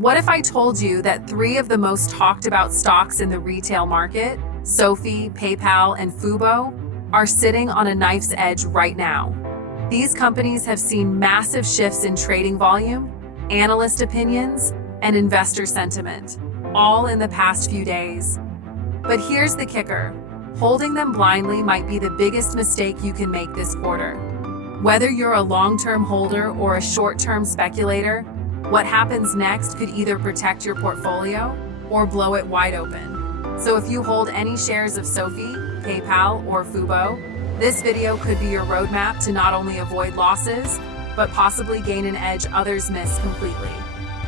What if I told you that three of the most talked about stocks in the retail market, Sofi, PayPal, and Fubo, are sitting on a knife's edge right now? These companies have seen massive shifts in trading volume, analyst opinions, and investor sentiment, all in the past few days. But here's the kicker. Holding them blindly might be the biggest mistake you can make this quarter. Whether you're a long-term holder or a short-term speculator, what happens next could either protect your portfolio or blow it wide open. So if you hold any shares of Sofi, PayPal, or Fubo, this video could be your roadmap to not only avoid losses, but possibly gain an edge others miss completely.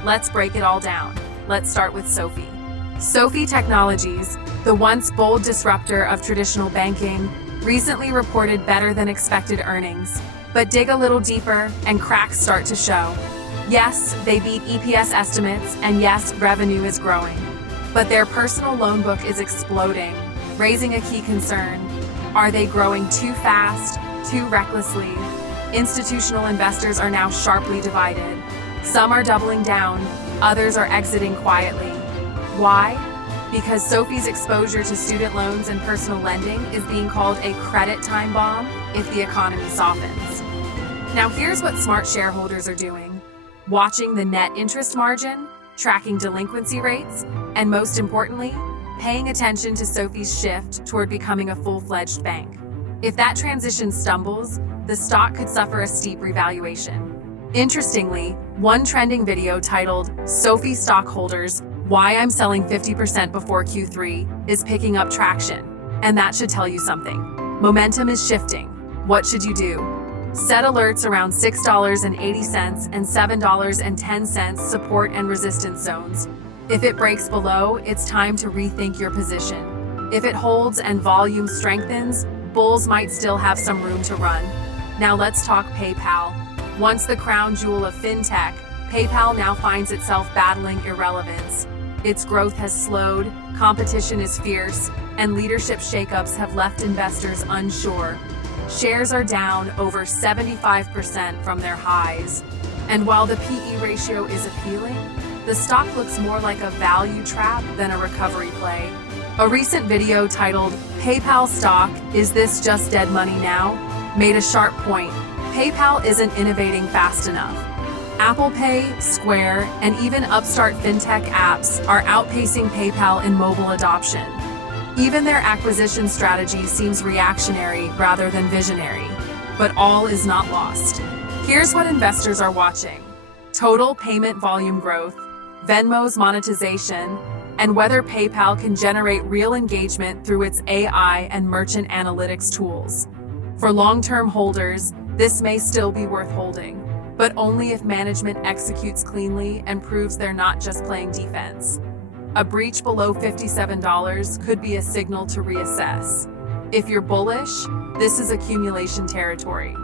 Let's break it all down. Let's start with Sofi. Sofi Technologies, the once bold disruptor of traditional banking, recently reported better than expected earnings. But dig a little deeper and cracks start to show. Yes, they beat EPS estimates, and yes, revenue is growing. But their personal loan book is exploding, raising a key concern. Are they growing too fast, too recklessly? Institutional investors are now sharply divided. Some are doubling down, others are exiting quietly. Why? Because Sofi's exposure to student loans and personal lending is being called a credit time bomb if the economy softens. Now here's what smart shareholders are doing. Watching the net interest margin, tracking delinquency rates, and most importantly, paying attention to Sofi's shift toward becoming a full-fledged bank. If that transition stumbles, the stock could suffer a steep revaluation. Interestingly, one trending video titled "Sofi Stockholders, Why I'm Selling 50% Before Q3" is picking up traction. And that should tell you something. Momentum is shifting. What should you do? Set alerts around $6.80 and $7.10 support and resistance zones. If it breaks below, it's time to rethink your position. If it holds and volume strengthens, bulls might still have some room to run. Now let's talk PayPal. Once the crown jewel of Fintech, PayPal now finds itself battling irrelevance. Its growth has slowed, competition is fierce, and leadership shakeups have left investors unsure. Shares are down over 75% from their highs. And while the PE ratio is appealing, the stock looks more like a value trap than a recovery play. A recent video titled "PayPal Stock, Is This Just Dead Money Now?" made a sharp point. PayPal isn't innovating fast enough. Apple Pay, Square, and even upstart fintech apps are outpacing PayPal in mobile adoption. Even their acquisition strategy seems reactionary rather than visionary. But all is not lost. Here's what investors are watching: total payment volume growth, Venmo's monetization, and whether PayPal can generate real engagement through its AI and merchant analytics tools. For long-term holders, this may still be worth holding, but only if management executes cleanly and proves they're not just playing defense. A breach below $57 could be a signal to reassess. If you're bullish, this is accumulation territory.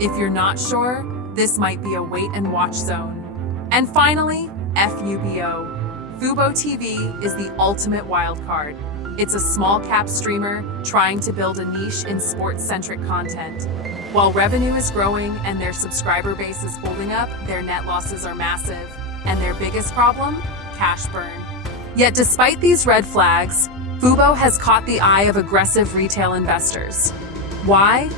If you're not sure, this might be a wait and watch zone. And finally, FUBO. Fubo TV is the ultimate wildcard. It's a small cap streamer trying to build a niche in sports-centric content. While revenue is growing and their subscriber base is holding up, their net losses are massive. And their biggest problem? Cash burn. Yet despite these red flags, Fubo has caught the eye of aggressive retail investors. Why?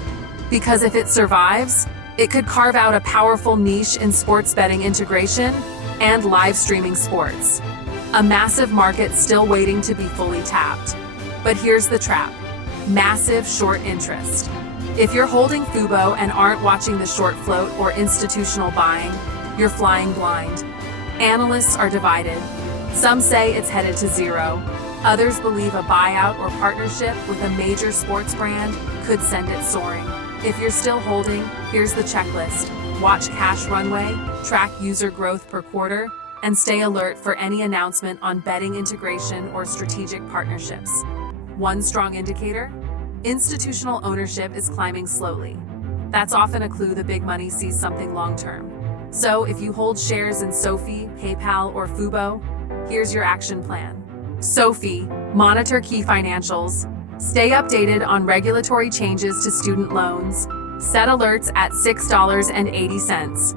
Because if it survives, it could carve out a powerful niche in sports betting integration and live streaming sports. A massive market still waiting to be fully tapped. But here's the trap: massive short interest. If you're holding Fubo and aren't watching the short float or institutional buying, you're flying blind. Analysts are divided. Some say it's headed to zero. Others believe a buyout or partnership with a major sports brand could send it soaring. If you're still holding, here's the checklist. Watch cash runway, track user growth per quarter, and stay alert for any announcement on betting integration or strategic partnerships. One strong indicator: institutional ownership is climbing slowly. That's often a clue the big money sees something long-term. So if you hold shares in Sofi, PayPal, or Fubo, here's your action plan. Sofi, monitor key financials. Stay updated on regulatory changes to student loans. Set alerts at $6.80.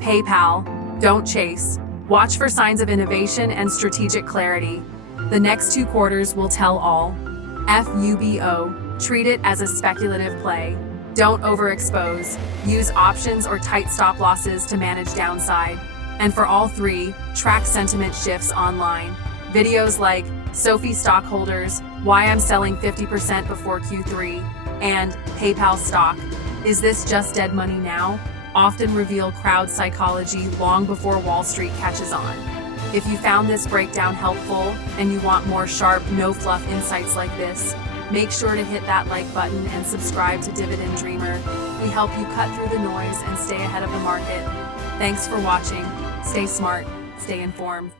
PayPal, don't chase. Watch for signs of innovation and strategic clarity. The next 2 quarters will tell all. FUBO. Treat it as a speculative play. Don't overexpose. Use options or tight stop losses to manage downside. And for all 3, track sentiment shifts online. Videos like Sofi stockholders, why I'm selling 50% before Q3, and PayPal stock, is this just dead money now? Often reveal crowd psychology long before Wall Street catches on. If you found this breakdown helpful and you want more sharp, no-fluff insights like this, make sure to hit that like button and subscribe to Dividend Dreamer. We help you cut through the noise and stay ahead of the market. Thanks for watching. Stay smart, stay informed.